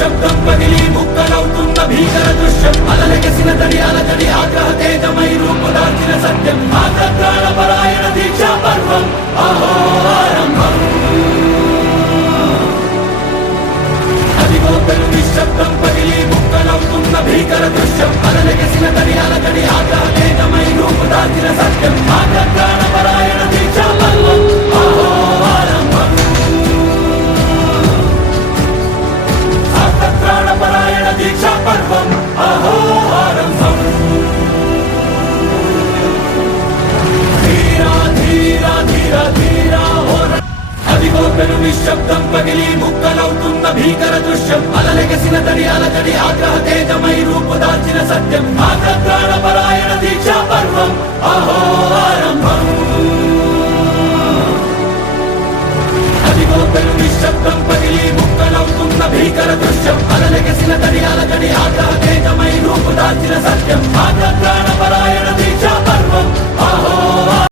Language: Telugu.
నిశ్శబ్దం పగిలి ముక్కలవుతున్న భీకర దృశ్యం అలలెగసిన తడి అలజడి ఆగ్రహ తేజమై రూపుదాల్చిన సత్యం ఆగ్రహ పరాయణ దీక్షా పర్వం అహో ఆరంభం అదిగో పెను నిశ్శబ్దం పగిలి ముక్కలవుతున్న భీకర దృశ్యం అలలెగసిన తడి అలజడి ఆగ్రహ తేజమై రూపుదాల్చిన సత్యం ఆగ్రహ పరాయణ దీక్షా పర్వం అహో ఆరంభం ప్రాణపరాయణ దీక్షా పర్వం అహో ఆరంభం ధీరా ధీరా ధీరా ధీరా అదిగో పెను నిశ్శబ్దం పగిలి ముక్కలవుతున్న భీకర దృశ్యం అలలెగసిన తడి అలజడి ఆగ్రహ తేజమై రూపుదాల్చిన సత్యం ప్రాణపరాయణ దీక్షా పర్వం అహో ఆరంభం అదిగో పెను నిశ్శబ్దం పగిలి ముక్కలవుతున్న భీకర దృశ్యం అలలెగసిన తడి అలజడి ఆగ్రహ తేజమై